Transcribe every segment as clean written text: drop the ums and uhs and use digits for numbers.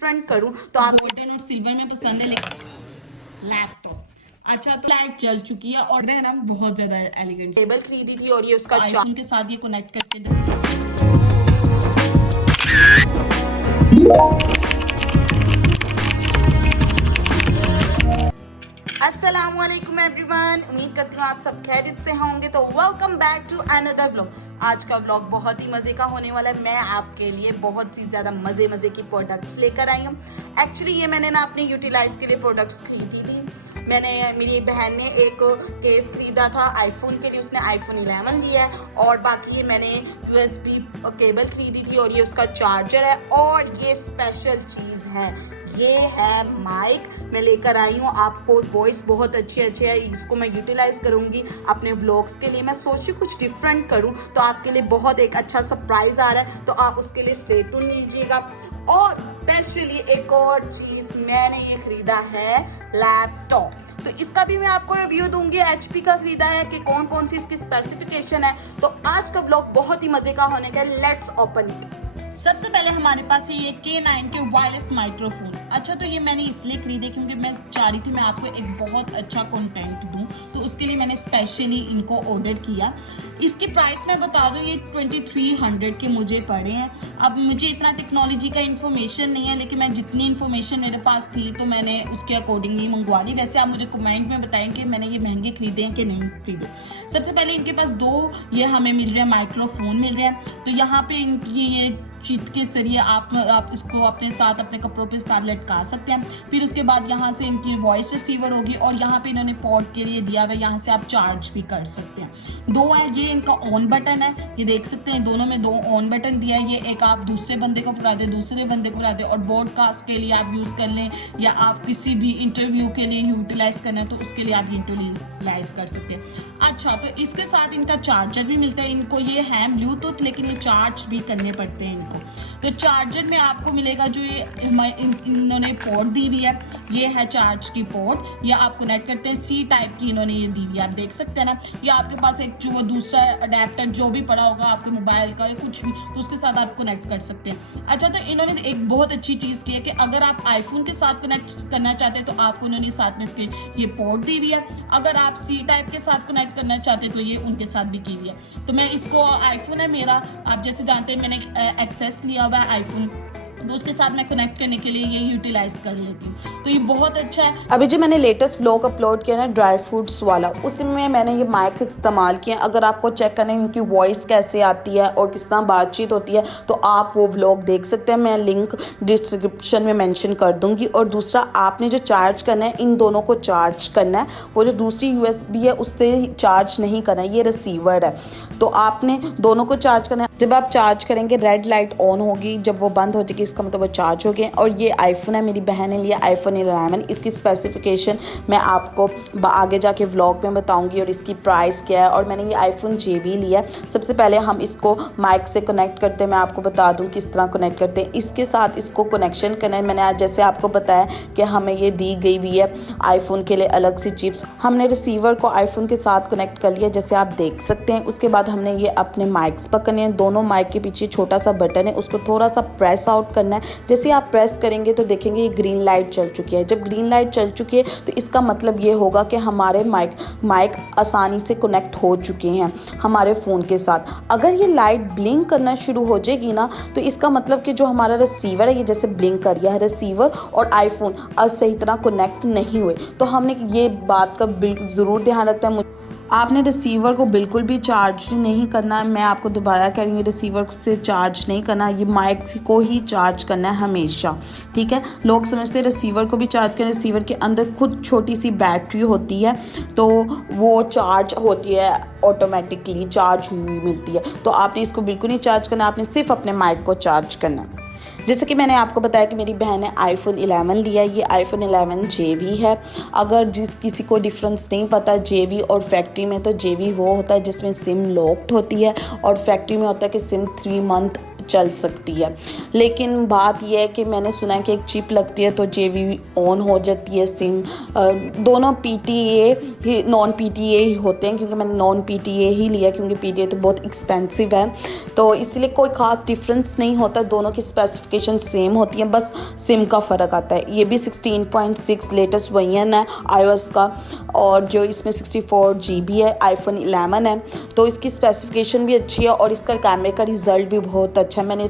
Different करूं तो आप गोल्डन और सिल्वर में पसंद है, लेकिन लैपटॉप अच्छा तो लाइट जल चुकी है और है ना बहुत ज्यादा एलिगेंट केबल खरीदी थी और ये उसका आईफोन के साथ ये कनेक्ट करके अस्सलामुअलैकुम एवरीवन, उम्मीद करती हूँ आप सब खैरियत से होंगे। तो welcome back to another vlog. आज का व्लॉग बहुत ही मज़े का होने वाला है। मैं आपके लिए बहुत ही ज़्यादा मज़े की प्रोडक्ट्स लेकर आई हूँ। एक्चुअली ये मैंने ना अपने यूटिलाइज के लिए प्रोडक्ट्स खरीदी थी। मेरी बहन ने एक केस खरीदा था आईफोन के लिए, उसने आईफोन 11 लिया है। और बाकी ये मैंने USB केबल खरीदी थी और ये उसका चार्जर है। और ये स्पेशल चीज़ है, ये है माइक। मैं लेकर आई हूँ, आपको वॉइस बहुत अच्छी है, इसको मैं यूटिलाइज करूँगी अपने व्लॉग्स के लिए। मैं सोची कुछ डिफरेंट करूँ तो आपके लिए बहुत एक अच्छा सरप्राइज आ रहा है, तो आप उसके लिए स्टे ट्यून लीजिएगा। और स्पेशली एक और चीज़ मैंने ये खरीदा है लैपटॉप, तो इसका भी मैं आपको रिव्यू दूंगी। HP का खरीदा है कि कौन कौन सी इसकी स्पेसिफिकेशन है। तो आज का व्लॉग बहुत ही मजे का होने का है। Let's open it. सबसे पहले हमारे पास है ये K9 के वायरलेस माइक्रोफोन। अच्छा तो ये मैंने इसलिए खरीदे क्योंकि मैं चाह रही थी मैं आपको एक बहुत अच्छा कंटेंट दूं, तो उसके लिए मैंने स्पेशली इनको ऑर्डर किया। इसकी प्राइस मैं बता दूं, ये 2300 के मुझे पड़े हैं। अब मुझे इतना टेक्नोलॉजी का इन्फॉर्मेशन नहीं है, लेकिन मैं जितनी इन्फॉर्मेशन मेरे पास थी तो मैंने उसके अकॉर्डिंगली मंगवा ली। वैसे आप मुझे कमेंट में बताएं कि मैंने ये महंगे खरीदे हैं कि नहीं खरीदे। सबसे पहले इनके पास दो ये हमें मिल रहे हैं माइक्रोफोन मिल रहे हैं। तो यहाँ पे इनकी ये चीट के जरिए आप इसको अपने साथ अपने कपड़ों पे साथ लटका सकते हैं। फिर उसके बाद यहाँ से इनकी वॉइस रिसीवर होगी और यहाँ पे इन्होंने पोर्ट के लिए दिया हुआ है, यहाँ से आप चार्ज भी कर सकते हैं। दो है, ये इनका ऑन बटन है, ये देख सकते हैं दोनों में दो ऑन बटन दिया है। ये एक आप दूसरे बंदे को बुला दे, दूसरे बंदे को बुला दे, और ब्रॉडकास्ट के लिए आप यूज़ कर लें, या आप किसी भी इंटरव्यू के लिए यूटिलाइज करना है तो उसके लिए आप यूटिलाइज कर सकते हैं। अच्छा तो इसके साथ इनका चार्जर भी मिलता है। इनको ये है ब्लूटूथ, लेकिन ये चार्ज भी करने पड़ते हैं इनको। तो चार्जर में आपको मिलेगा जो ये इन्होंने पोर्ट दी हुई है, ये है चार्ज की पोर्ट। ये आप कनेक्ट करते हैं, C टाइप की इन्होंने ये दी हुई है, आप देख सकते हैं ना। ये आपके पास एक जो दूसरा अडेप्टर जो भी पड़ा होगा आपके मोबाइल का या कुछ भी, तो उसके साथ आप कनेक्ट कर सकते हैं। अच्छा तो इन्होंने एक बहुत अच्छी चीज़ की है कि अगर आप आईफोन के साथ कनेक्ट करना चाहते हैं तो आपको इन्होंने साथ में इसके ये पोर्ट दी हुई है। अगर आप C टाइप के साथ कनेक्ट करना चाहते हैं तो ये उनके साथ भी की हुई है। तो मैं इसको, आईफोन है मेरा, आप जैसे जानते हैं मैंने एक्सेस लिया हुआ है आईफोन, तो उसके साथ मैं कनेक्ट करने के लिए ये यूटिलाइज कर लेती हूँ। तो ये बहुत अच्छा है। अभी जो मैंने लेटेस्ट व्लॉग अपलोड किया ना ड्राई फ्रूट्स वाला, उसमें मैंने ये माइक इस्तेमाल किया। अगर आपको चेक करना है इनकी वॉइस कैसे आती है और किस तरह बातचीत होती है तो आप वो व्लॉग देख सकते हैं, मैं लिंक डिस्क्रिप्शन में मेंशन कर दूंगी। और दूसरा, आपने जो चार्ज करना है, इन दोनों को चार्ज करना है। वो जो दूसरी USB है उससे चार्ज नहीं करना है, ये रिसीवर है, तो आपने दोनों को चार्ज करना है। जब आप चार्ज करेंगे रेड लाइट ऑन होगी, जब वो बंद हो जाएगी इसका मतलब वो चार्ज हो गए। और ये आईफोन है, मेरी बहन ने लिया आईफोन 11। इसकी स्पेसिफिकेशन मैं आपको आगे जाके व्लॉग में बताऊंगी और इसकी प्राइस क्या है। और मैंने ये आईफोन JB लिया है। सबसे पहले हम इसको माइक से कनेक्ट करते हैं, मैं आपको बता दूं किस तरह कनेक्ट करते हैं। इसके साथ इसको कनेक्शन करना है। मैंने आज जैसे आपको बताया कि हमें ये दी गई हुई है आईफोन के लिए अलग सी चिप्स। हमने रिसीवर को आईफोन के साथ कनेक्ट कर लिया, जैसे आप देख सकते हैं। उसके बाद हमने ये अपने माइक्स पकड़ने हैं। दोनों माइक के पीछे छोटा सा बटन है, उसको थोड़ा सा प्रेस आउट करना है। जैसे आप प्रेस करेंगे तो देखेंगे ये ग्रीन लाइट चल चुकी है। जब ग्रीन लाइट चल चुकी है तो इसका मतलब ये होगा कि हमारे माइक आसानी से कनेक्ट हो चुके हैं हमारे फ़ोन के साथ। अगर ये लाइट ब्लिंक करना शुरू हो जाएगी ना, तो इसका मतलब कि जो हमारा रिसीवर है ये जैसे ब्लिंक कर रहा है, रिसीवर और आईफोन सही तरह कनेक्ट नहीं हुए। तो हमने ये बात का ज़रूर ध्यान रखना है। आपने रिसीवर को बिल्कुल भी चार्ज नहीं करना है। मैं आपको दोबारा कह रही हूँ, रिसीवर से चार्ज नहीं करना, ये माइक को ही चार्ज करना है हमेशा, ठीक है। लोग समझते हैं रिसीवर को भी चार्ज करें, रिसीवर के अंदर खुद छोटी सी बैटरी होती है तो वो चार्ज होती है, ऑटोमेटिकली चार्ज हुई मिलती है। तो आपने इसको बिल्कुल नहीं चार्ज करना, आपने सिर्फ अपने माइक को चार्ज करना है। जैसे कि मैंने आपको बताया कि मेरी बहन ने आईफोन 11 लिया, ये आईफोन 11 JB है। अगर किसी को डिफरेंस नहीं पता JB और फैक्ट्री में, तो JB वो होता है जिसमें सिम लॉक्ड होती है और फैक्ट्री में होता है कि सिम 3 मंथ चल सकती है। लेकिन बात यह है कि मैंने सुना है कि एक चिप लगती है तो JV ऑन हो जाती है सिम। दोनों PTA ही नॉन PTA ही होते हैं, क्योंकि मैंने नॉन PTA ही लिया क्योंकि PTA तो बहुत एक्सपेंसिव है, तो इसलिए कोई ख़ास डिफरेंस नहीं होता, दोनों की स्पेसिफिकेशन सेम होती हैं, बस सिम का फ़र्क आता है। ये भी 16.6 लेटेस्ट वर्जन है iOS का, और जो इसमें 64 GB है, iPhone 11 है, तो इसकी स्पेसिफिकेशन भी अच्छी है और इसका कैमरे का रिज़ल्ट भी बहुत अच्छा है। मैंने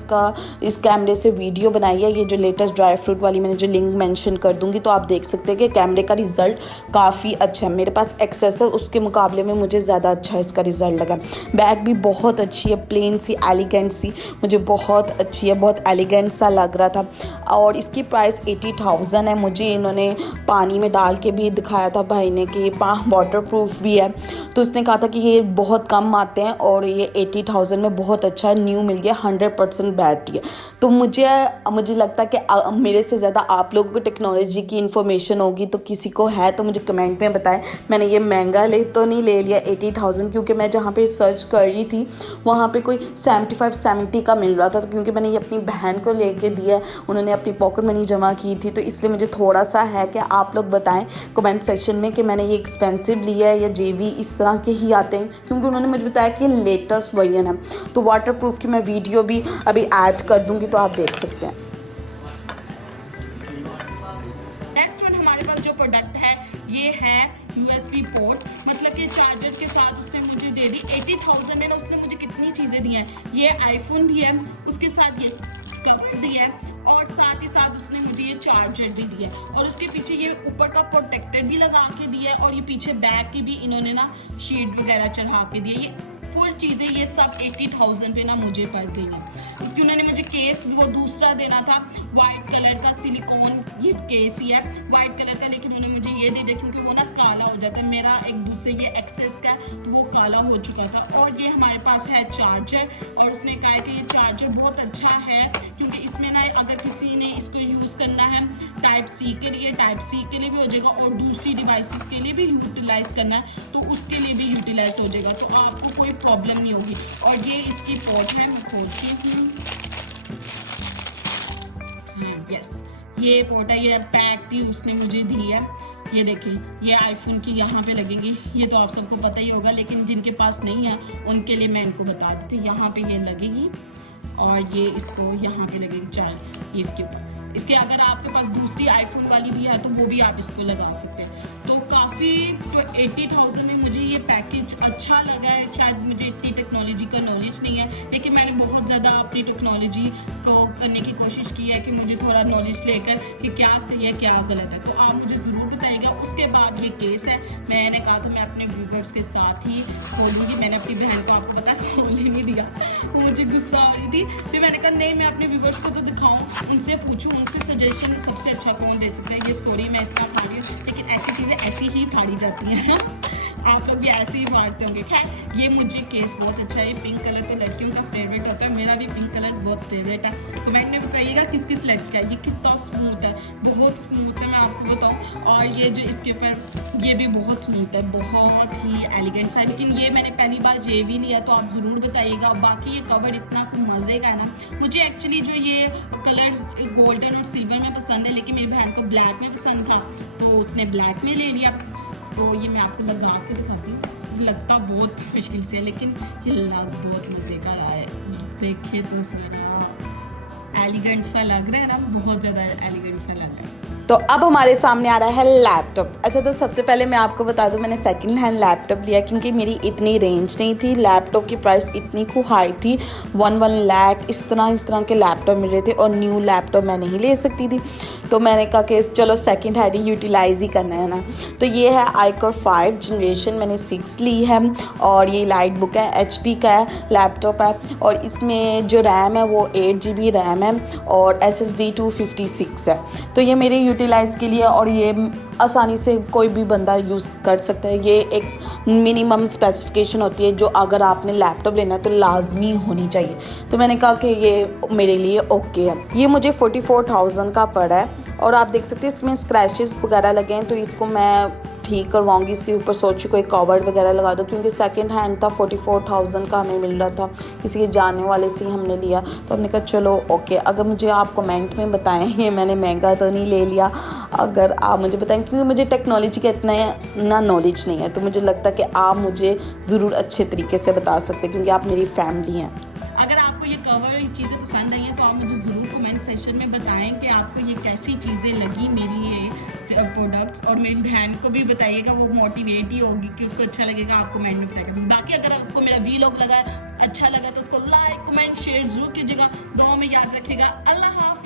इस कैमरे से वीडियो बनाई है, ये जो लेटेस्ट ड्राई फ्रूट वाली मैंने जो लिंक मेंशन कर दूंगी, तो आप देख सकते हैं कि कैमरे का रिज़ल्ट काफ़ी अच्छा है। मेरे पास एक्सेस है, उसके मुकाबले में मुझे ज़्यादा अच्छा इसका रिज़ल्ट लगा। बैग भी बहुत अच्छी है, प्लेन सी एलिगेंट सी, मुझे बहुत अच्छी है, बहुत एलिगेंट सा लग रहा था। और इसकी प्राइस 80,000 है। मुझे इन्होंने पानी में डाल के भी दिखाया था भाई ने कि वाटर प्रूफ भी है, तो उसने कहा था कि ये बहुत कम आते हैं और ये 80,000 में बहुत अच्छा न्यू मिल गया, 100% बैटरी है। तो मुझे लगता है कि मेरे से ज़्यादा आप लोगों को टेक्नोलॉजी की इन्फॉर्मेशन होगी, तो किसी को है तो मुझे कमेंट में बताएं। मैंने ये महंगा तो नहीं ले लिया 80,000, क्योंकि मैं जहाँ पे सर्च कर रही थी वहाँ पे कोई 75-70 का मिल रहा था, तो क्योंकि मैंने ये अपनी बहन को लेके दिया, उन्होंने अपनी पॉकेट मनी जमा की थी, तो इसलिए मुझे थोड़ा सा है कि आप लोग बताएं कमेंट सेक्शन में कि मैंने ये एक्सपेंसिव लिया है या JV इस तरह के ही आते हैं, क्योंकि उन्होंने मुझे बताया कि लेटेस्ट वर्जन है। तो वाटर प्रूफ की मैं वीडियो भी अभी ऐड कर दूंगी, तो आप देख सकते हैं। नेक्स्ट वन हमारे पास जो प्रोडक्ट है ये है USB पोर्ट, मतलब कि चार्जर के साथ उसने मुझे दे दी 80,000 में ना। उसने मुझे कितनी चीज़ें दी हैं, ये आईफोन दिया है, उसके साथ ये कवर दिया है, और साथ ही साथ उसने मुझे ये चार्जर भी दिया है, और उसके पीछे ये ऊपर का प्रोटेक्टर भी लगा के दिया है, और ये पीछे बैक की भी इन्होंने ना शीट वगैरह चढ़ा के दी है। ये फुल चीज़ें ये सब 80,000 पे ना मुझे पड़ गई है। उसकी उन्होंने मुझे केस वो दूसरा देना था, वाइट कलर का सिलिकॉन ये केस ही है वाइट कलर का, लेकिन उन्होंने मुझे ये दे दिया क्योंकि वो ना काला हो जाता है। मेरा एक दूसरे ये एक्सेस का तो वो काला हो चुका था। और ये हमारे पास है चार्जर, और उसने कहा है कि ये चार्जर बहुत अच्छा है क्योंकि इसमें ना अगर किसी ने इसको यूज़ करना है Type-C के लिए, Type-C के लिए भी हो जाएगा, और दूसरी डिवाइसेस के लिए भी यूटिलाइज करना है तो उसके लिए भी यूटिलाइज हो जाएगा, तो आपको कोई प्रॉब्लम नहीं होगी। और ये इसकी पोर्ट है, मैं खोलती हूँ। यस, ये पोर्ट है, ये पैक थी उसने मुझे दी है। ये देखिए, ये आईफोन की यहाँ पे लगेगी, ये तो आप सबको पता ही होगा, लेकिन जिनके पास नहीं है उनके लिए मैं इनको बता देती हूँ। यहाँ पे ये लगेगी और ये इसको यहाँ पे लगेगी चार इसके ऊपर। इसके अगर आपके पास दूसरी आईफोन वाली भी है तो वो भी आप इसको लगा सकते हैं। तो काफ़ी 80,000 में मुझे ये पैकेज अच्छा लगा है। शायद मुझे इतनी टेक्नोलॉजी का नॉलेज नहीं है, लेकिन मैंने बहुत ज़्यादा अपनी टेक्नोलॉजी को करने की कोशिश की है कि मुझे थोड़ा नॉलेज लेकर कि क्या सही है क्या गलत है। तो आप मुझे ज़रूर बताइएगा। उसके बाद ये केस है, मैंने कहा था मैं अपने व्यूवर्स के साथ ही खोलूँगी। मैंने अपनी बहन को, आपको पता है, खोलने नहीं दिया, वो मुझे गुस्सा हो रही थी। फिर मैंने कहा नहीं, मैं अपने व्यूवर्स को तो दिखाऊँ, उनसे पूछूँ, उनसे सजेशन सबसे अच्छा कौन दे सकता है। ये सॉरी मैं इतना फाड़ी हूँ, लेकिन ऐसी चीज़ें ऐसी ही फाड़ी जाती हैं। आप लोग भी ऐसे ही फाड़ते होंगे। खैर, ये मुझे केस बहुत अच्छा है। ये पिंक कलर तो लड़कियों का फेवरेट होता है, मेरा भी पिंक कलर बहुत फेवरेट है। कमेंट में बताइएगा किस किस लड़की का है। ये कितना स्मूथ है, बहुत स्मूथ है, मैं आपको बताऊँ। और ये जो इसके ऊपर ये भी बहुत स्मूथ है, बहुत ही एलिगेंट सा है। लेकिन ये मैंने पहली बार JV लिया, तो आप ज़रूर बताइएगा। बाकी ये कवर इतना मज़े का है ना। मुझे एक्चुअली जो ये कलर गोल्डन और सिल्वर में पसंद है, लेकिन मेरी बहन को ब्लैक में पसंद था तो उसने ब्लैक में ले लिया। तो ये मैं आपको लगा के दिखाती हूँ। लगता बहुत मुश्किल से है, लेकिन ये लग बहुत मज़े का रहा है। देखिए तो ज़रा एलिगेंट सा लग रहा है ना, बहुत ज़्यादा एलिगेंट सा लग रहा है। तो अब हमारे सामने आ रहा है लैपटॉप। अच्छा, तो सबसे पहले मैं आपको बता दूं, मैंने सेकंड हैंड लैपटॉप लिया क्योंकि मेरी इतनी रेंज नहीं थी। लैपटॉप की प्राइस इतनी खूब हाई थी, 1 लाख इस तरह के लैपटॉप मिल रहे थे, और न्यू लैपटॉप मैं नहीं ले सकती थी। तो मैंने कहा कि चलो सेकंड हैंड ही यूटिलाइज ही करना है ना। तो ये है iCore 5 जनरेशन, मैंने 6 ली है, और ये लाइट बुक है, HP का है, लैपटॉप है, और इसमें जो रैम है वो 8 GB रैम है, और SSD 256 है। तो ये मेरे यूटिलाइज के लिए, और ये आसानी से कोई भी बंदा यूज़ कर सकता है। ये एक मिनिमम स्पेसिफिकेशन होती है जो अगर आपने लैपटॉप लेना है तो लाजमी होनी चाहिए। तो मैंने कहा कि ये मेरे लिए ओके है। ये मुझे 44,000 का पड़ा है, और आप देख सकते हैं इसमें स्क्रैचेस वगैरह लगे हैं, तो इसको मैं ठीक करवाऊंगी। इसके ऊपर सोची कोई कवर वगैरह लगा दो, क्योंकि सेकंड हैंड था, 44,000 का हमें मिल रहा था, किसी के जानने वाले से ही हमने लिया। तो हमने कहा चलो ओके। अगर मुझे आप कमेंट में बताएं ये मैंने महंगा तो नहीं ले लिया, अगर आप मुझे बताएं, क्योंकि मुझे टेक्नोलॉजी का इतना नॉलेज नहीं है, तो मुझे लगता है कि आप मुझे ज़रूर अच्छे तरीके से बता सकते हैं, क्योंकि आप मेरी फैमिली हैं। अगर आपको ये कवर ये चीज़ें पसंद आई हैं तो आप मुझे ज़रूर कमेंट सेक्शन में बताएं कि आपको ये कैसी चीज़ें लगी मेरी ये प्रोडक्ट्स, और मेरी बहन को भी बताइएगा, वो मोटिवेट ही होगी कि उसको अच्छा लगेगा, आप कमेंट में बताइएगा। बाकी अगर आपको मेरा वीलॉग लगा अच्छा लगा तो उसको लाइक कमेंट शेयर ज़रूर कीजिएगा। दुआ में याद रखिएगा। अल्लाह हाफ़िज़।